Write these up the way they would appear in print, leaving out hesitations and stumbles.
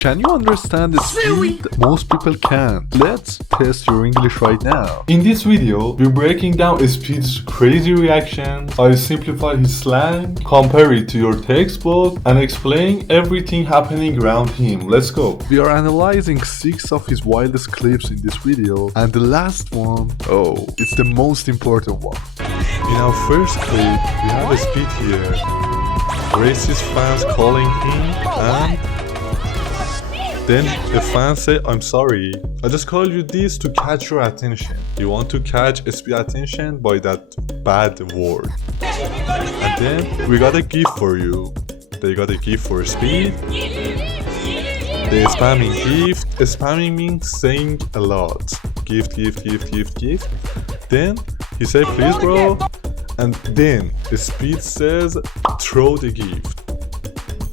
Can you understand the speed? Most people can't. Let's test your English right now. In this video, we're breaking down Speed's crazy reactions, I simplify his slang, compare it to your textbook, and explain everything happening around him. Let's go. We are analyzing 6 of his wildest clips in this video, and the last one, oh, it's the most important one. In our first clip, we have a Speed here. Racist fans calling him, and then the fans say, I'm sorry, I just called you this to catch your attention. You want to catch Speed attention by that bad word. And then we got a gift for you. They got a gift for Speed. The spamming gift. Spamming means saying a lot. Gift. Then he said, please bro. And then Speed says, throw the gift.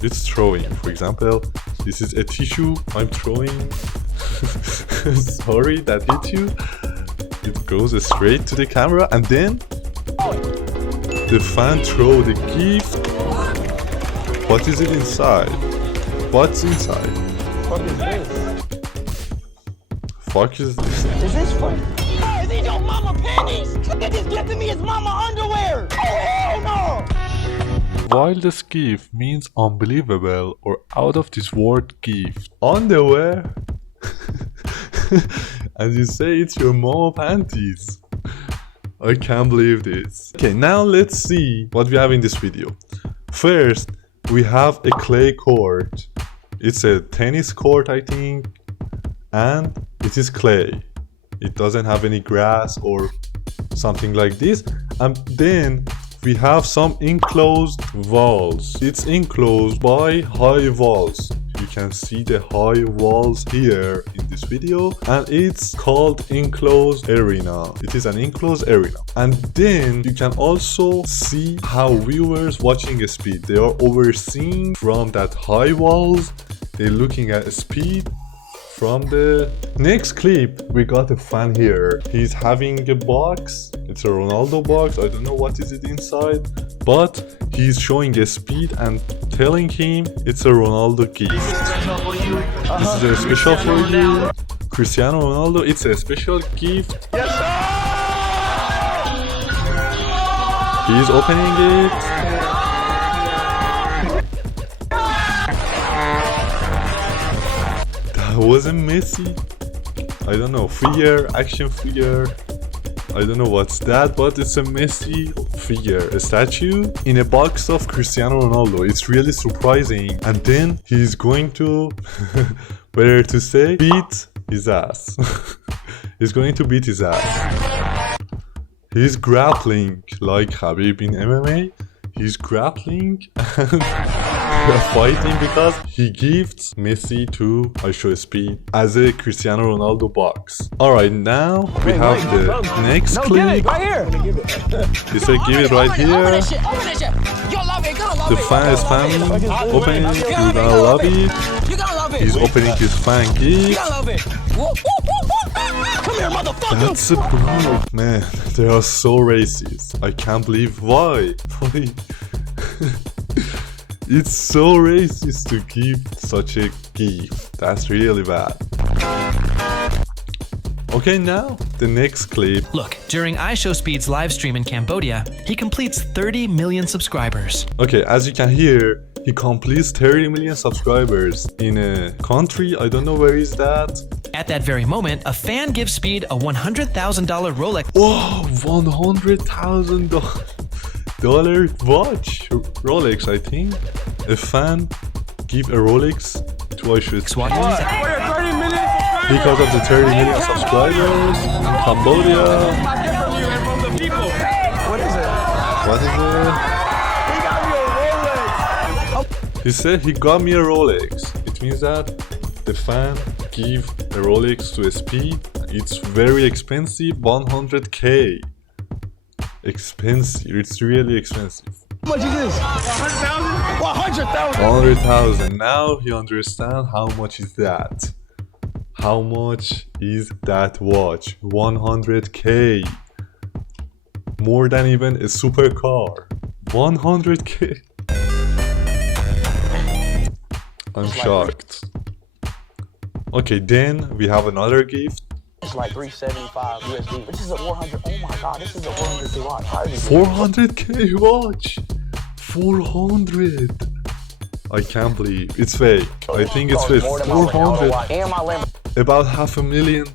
It's throwing. For example, this is a tissue I'm throwing. Sorry, that hit you. It goes straight to the camera, and then the fan throw the gift. What is it inside? What's inside? Fuck is this? Fuck is this? Is this fun? Hey, these your mama panties? Look at this gifting me his mama underwear. Oh hell no! Wildest gift means unbelievable or out of this world gift. Underwear? And you say it's your mama panties. I can't believe this. Okay, now let's see what we have in this video. First, we have a clay court. It's a tennis court, I think, and it is clay. It doesn't have any grass or something like this. And then we have some enclosed walls. It's enclosed by high walls. You can see the high walls here in this video, and it's called enclosed arena. It is an enclosed arena. And then you can also see how viewers watching Speed, they are overseeing from that high walls. They're looking at Speed from the next clip. We got a fan here. He's having a box. It's a Ronaldo box. I don't know what is it inside, but he's showing a Speed and telling him it's a Ronaldo gift. This is a special for you, Cristiano Ronaldo. It's a special gift. Yes, sir! He's opening it. That wasn't Messi. I don't know, figure, action figure. I don't know what's that, but it's a Messi figure, a statue in a box of Cristiano Ronaldo. It's really surprising. And then he's going to, better to say, beat his ass. He's going to beat his ass. He's grappling like Khabib in MMA. He's grappling and fighting because he gifts Messi to IshowSpeed as a Cristiano Ronaldo box. Alright, now we have the next clip. Right here. He said give it right here. The fan is fanning, opening it, you're gonna love it. He's opening his fan gift. That's a bro. Man, they are so racist. I can't believe why. It's so racist to give such a gift. That's really bad. Okay, now the next clip. Look, during IshowSpeed's live stream in Cambodia, he completes 30 million subscribers. Okay, as you can hear, he completes 30 million subscribers in a country. I don't know where is that. At that very moment, a fan gives Speed a $100,000 Rolex. Whoa, $100,000 watch. Rolex, I think. A fan give a Rolex to IshowSpeed. Because of the 30 million subscribers in Cambodia. What is it? What is it? He said he got me a Rolex. It means that the fan give a Rolex to Speed. It's very expensive, 100k. Expensive, it's really expensive. How much is this? 100,000? 100,000? 100,000. Now he understands how much is that. How much is that watch? 100k. More than even a supercar. 100k. I'm shocked. Okay, then we have another gift. It's like 375 USD, which is a 400. Oh my god, this is a 400K watch. How did you 400K watch. 400. I can't believe it's fake. I think it's fake. 400. And my About $500,000.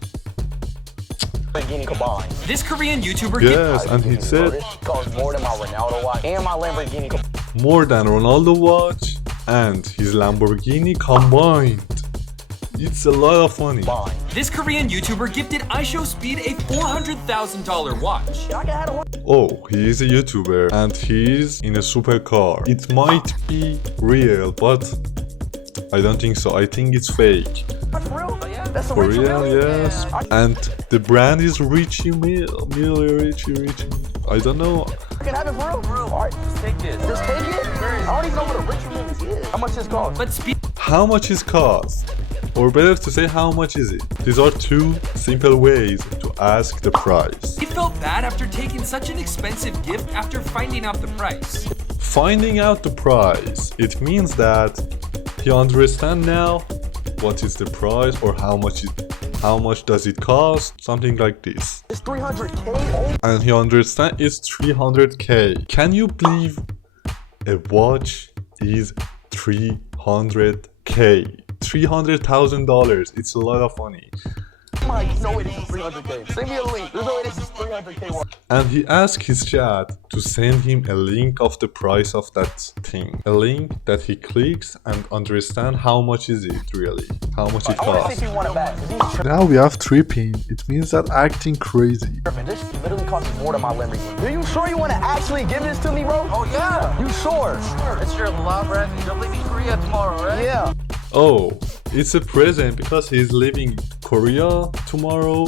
Lamborghini combined. This Korean YouTuber Yes, and he said Costs more than my Ronaldo watch and my Lamborghini combined. more than Ronaldo watch and his Lamborghini combined. It's a lot of money. This Korean YouTuber gifted IshowSpeed a $400,000 watch. I can have a watch. Oh, he is a YouTuber and he's in a supercar. It might be real, but I don't think so. I think it's fake. For real? That's a For rich real, real? yes. And the brand is Richie Mill. Richie. I don't know. I can have it for real. Alright, just take this. Just take it? I don't even know what a rich real is. How much this cost? But speed. How much is cost? Or better to say, how much is it? These are two simple ways to ask the price. He felt bad after taking such an expensive gift after finding out the price. Finding out the price, it means that he understands now what is the price or how much does it cost, something like this. It's 300K? And he understands it's 300K. Can you believe a watch is 300K? $300,000. It's a lot of money. Mike, no way this is 300K. Send me a link. There's no way this is 300K watch. And he asked his chat to send him a link of the price of that thing. A link that he clicks and understand how much is it really. How much it I want to see costs. if you want it back. 'Cause he's Now we have tripping. It means that acting crazy. tripping. This literally costs more than my Lamborghini. Are you sure you want to actually give this to me, bro? Oh, yeah. You sure? It's your love, right? You're leaving Korea tomorrow, right? Yeah. Oh, it's a present because he's leaving Korea tomorrow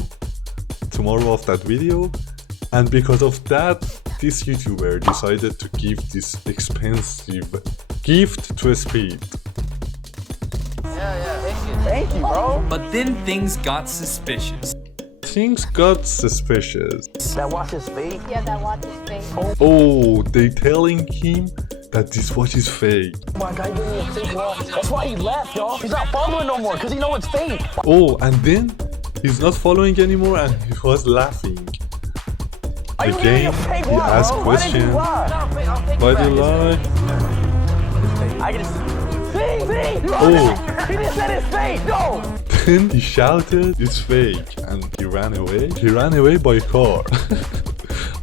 of that video. And because of that, this YouTuber decided to give this expensive gift to Speed. Yeah, thank you. Thank you, bro. But then things got suspicious. Things got suspicious. That watch is fake. Yeah, that watch is fake. Oh, they telling him that this watch is fake. Oh my god, he gave me a fake watch. That's why he left, y'all. He's not following no more because he know it's fake. Oh, and then he's not following anymore and he was laughing. Are you giving me Again, a fake he watch, asked bro? Why did you question. lie? I'll take Why it do you back. lie? I can see. Oh. He just said it's fake. No. Then he shouted, it's fake, and he ran away. He ran away by car.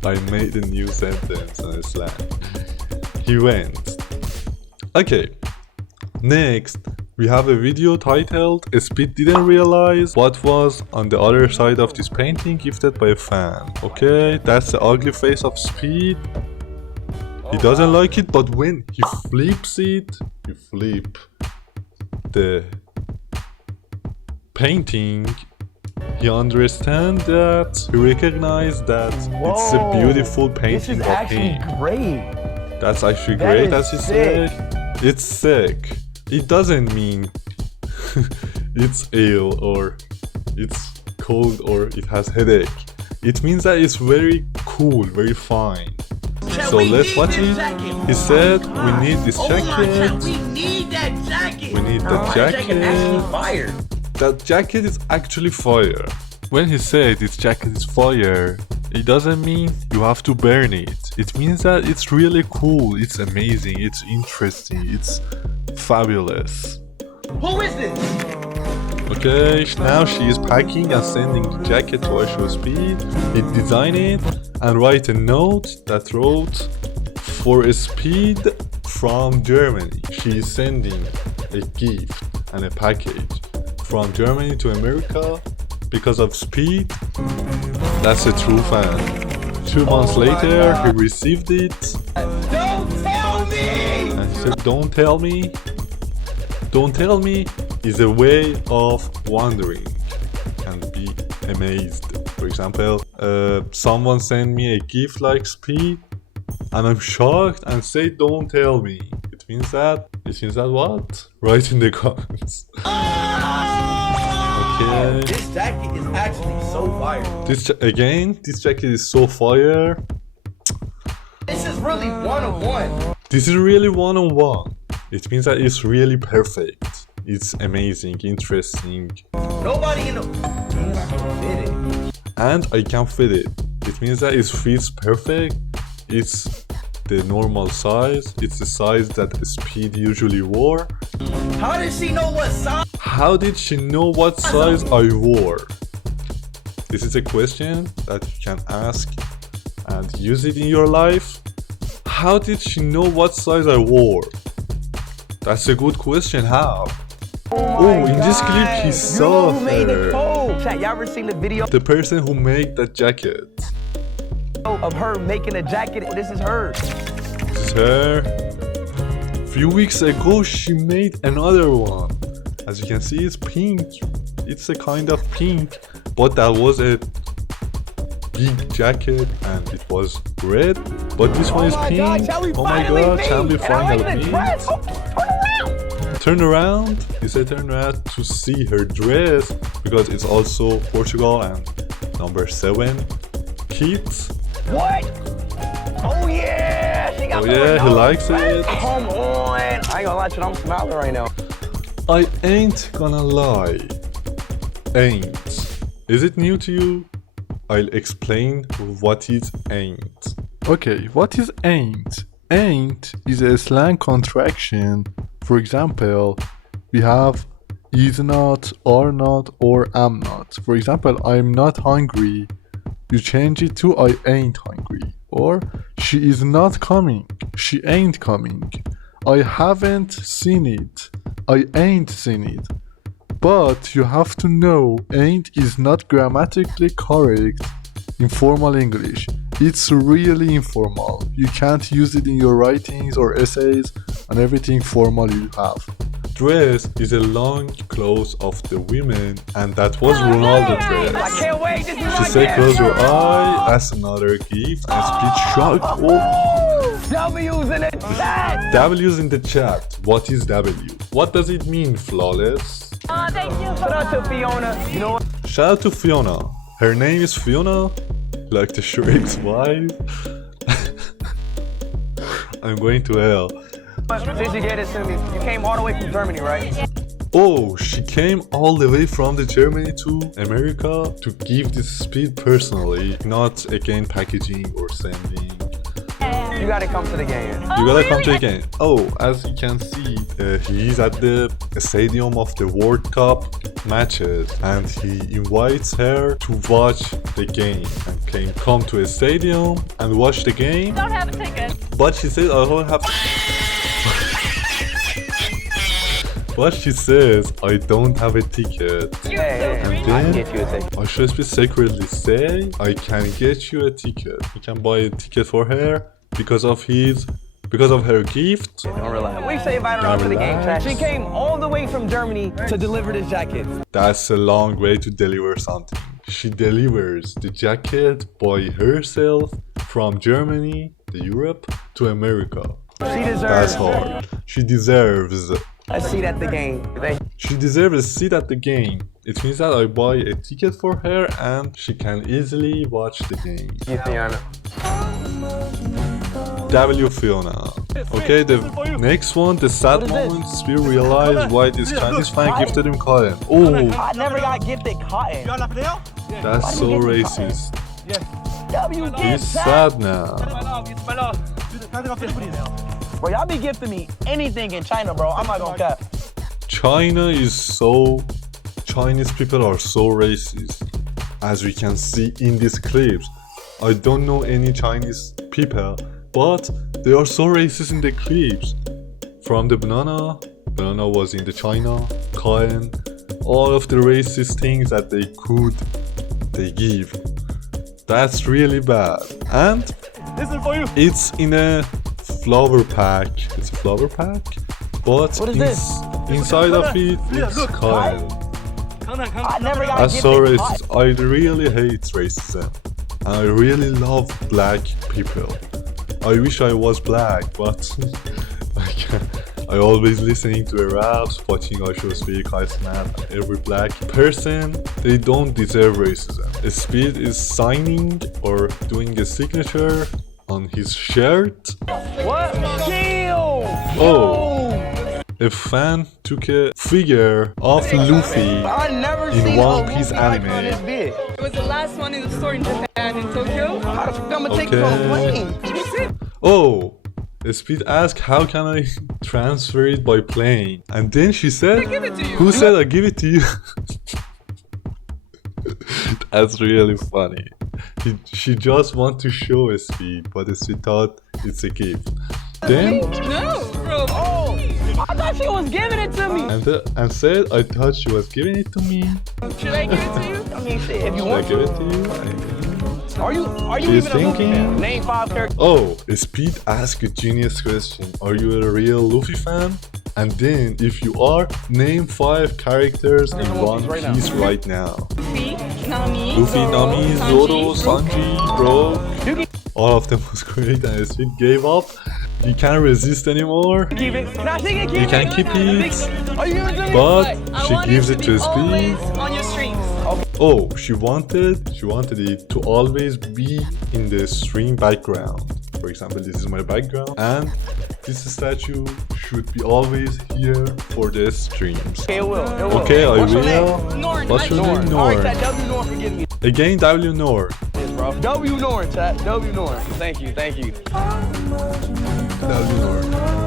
I made a new sentence and a slang. He went. Okay. Next, we have a video titled Speed didn't realize what was on the other side of this painting gifted by a fan. Okay, that's the ugly face of Speed. He doesn't like it, but when he flips it, you flip the painting, he understands that, he recognizes that it's a beautiful This painting is of actually him. great. That's actually That great, is as he sick. said. It's sick. It doesn't mean it's ill or it's cold or it has headache. It means that it's very cool, very fine. So let's watch it. He said we need this jacket. We need that jacket. We need the jacket. Fire. That jacket is actually fire. When he said this jacket is fire, it doesn't mean you have to burn it. It means that it's really cool, it's amazing, it's interesting, it's fabulous. Who is this? Okay, now she is packing and sending the jacket to IshowSpeed. He designed it and write a note that wrote for Speed from Germany. She is sending a gift and a package from Germany to America because of Speed. That's a true fan. 2 months later, he received it. Don't tell me. And he said, don't tell me. Don't tell me is a way of wondering and be amazed. For example, someone sent me a gift like Speed and I'm shocked and say don't tell me. It means that what? Write in the comments. Okay. This jacket is actually so fire. This jacket is so fire. This is really one of one. This is really one-on-one. It means that it's really perfect. It's amazing, interesting. Nobody in the. Fit it. And I can fit it. It means that it fits perfect. It's the normal size. It's the size that Speed usually wore. How did she know what size? How did she know what size I wore? This is a question that you can ask and use it in your life. How did she know what size I wore? That's a good question. How? Oh, in this clip he saw Who made the her. code? Chat, y'all ever seen the video The person who made that jacket. of her making a jacket? This is her. This is her. Few weeks ago she made another one. As you can see, it's pink. It's a kind of pink, but that was a big jacket and it was red. But this one is pink. Oh my god, shall we finally meet? Turn around. He said turn around to see her dress because it's also Portugal and number 7 kids. What? Oh yeah, she got Oh yeah, he likes it. Come on. I ain't gonna lie to you, I'm smiling right now. I ain't gonna lie. Ain't. Is it new to you? I'll explain what is ain't. Okay, what is ain't? Ain't is a slang contraction. For example, we have is not, are not, or am not. For example, I'm not hungry. You change it to I ain't hungry. Or she is not coming. She ain't coming. I haven't seen it. I ain't seen it. But you have to know ain't is not grammatically correct in formal English. It's really informal. You can't use it in your writings or essays and everything formal you have. Dress is a long clothes of the women and that was Ronaldo I dress. can't wait. This is She said close your eye, that's another gift and Speed shocked. Oh. W's in the chat. W's in the chat. What is W? What does it mean, flawless? Thank you. Shout out to Fiona. You know what? Shout out to Fiona. Her name is Fiona, like the Shrek's wife. I'm going to hell. Since you gave it to me, you came all the way from Germany, right? Oh, she came all the way from the Germany to America to give this Speed personally, not again packaging or sending. You gotta come to the game. You gotta come to the game. Oh, as you can see, he's at the stadium of the World Cup matches and he invites her to watch the game and can come to a stadium and watch the game. Don't have a ticket. But she says I don't have. But she says I don't have a ticket. Hey, And I can then get you a ticket. IshowSpeed secretly say I can get you a ticket. You can buy a ticket for her because of her gift. Don't relax. We say invite her out to the game, chat. She came all the way from Germany to deliver this jacket. That's a long way to deliver something. She delivers the jacket by herself from Germany, Europe, to America. She deserves. That's hard. She deserves. a seat at the game. She deserves a seat at the game. It means that I buy a ticket for her and she can easily watch the game. You, Fiona. W Fiona. Okay, the next one, the sad moment, we realize why this Chinese fan gifted him cotton. Oh, I never got gifted cotton. that's so racist. W He's gift sad now. Bro, y'all be gifting me anything in China, bro. I'm not gonna cap. China is so... Chinese people are so racist. As we can see in these clips. I don't know any Chinese people, but they are so racist in the clips. From the banana was in the China, cotton, all of the racist things that they give. That's really bad. And it's in a flower pack. It's a flower pack, but What is this? inside of it, it's cotton. I never got That's gifted so cotton. racist. I really hate racism. And I really love black people. I wish I was black, but I always listening to the raps, watching IshowSpeed, I Snap, and every black person, they don't deserve racism. Speed is signing or doing a signature on his shirt. What? Chill! Oh, a fan took a figure of Luffy I never in seen One a Piece Luffy icon anime. this big. It was the last one in the store in Japan, in Tokyo. How the fuck I'm gonna take this on a plane? That's it. Oh, Speed asked how can I transfer it by plane? And then she said, I give it to you. who said I give it to you? That's really funny. She just want to show Speed, but Speed thought it's a gift. Then No, bro. Oh, I thought she was giving it to me. and said I thought she was giving it to me. Should I give it to you? I mean, shit, if you Should I want give to. it to you? Are you She's even a Luffy thinking. fan? Name 5 characters. Oh, Speed asked a genius question. Are you a real Luffy fan? And then, if you are, name 5 characters in One Piece right now. Luffy, Nami, Luffy, Nami, Zoro, Sanji, Sanji, Brook. All of them was great and Speed gave up. He can't resist anymore. Keep it. Can I take it? He can keep it, Are you giving it to me? but I she want gives it it to to be always Speed. on your streams. Oh, she wanted it to always be in the stream background. For example, this is my background, and this statue should be always here for the streams. Okay, it will. It will. Okay, I What's your name? will. Norn, What's your Norn. name? Alright, Norn. chat. W Norn for giving me Again, W Norn. this, bro. W Norn, chat. W Norn. Thank you. Thank you. W Norn.